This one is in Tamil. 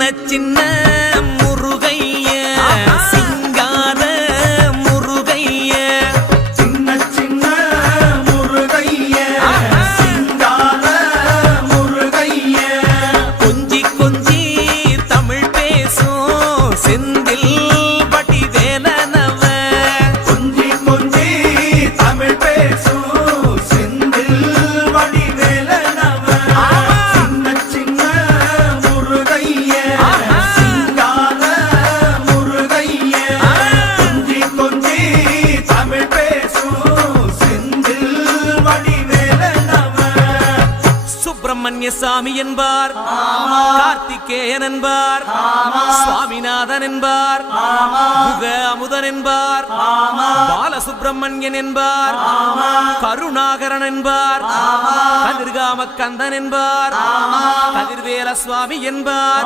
சின்ன முருகைய சிங்கார முருகைய சின்ன சின்ன முருகைய சிங்கார முருகைய கொஞ்சி கொஞ்சி தமிழ் பேசும் செந்தில் வடிவேலனவ கொஞ்சி கொஞ்சி தமிழ் பேசும் செந்தில் வடிவேலனவ சின்ன சின்ன முருகைய சிங்கார முருகைய கொஞ்சி கொஞ்சி தமிழ் பேசும் செந்தில் வடிவேலனவ சுப்பிரமணிய சாமி என்பார், கார்த்திகேயன் என்பார், சுவாமிநாதன் என்பார், முக அமுதன் என்பார், பாலசுப்பிரமணியன் என்பார், கருணாகரன் என்பார், கதிர்காம கந்தன் என்பார், கதிர்வேல சுவாமி என்பார்.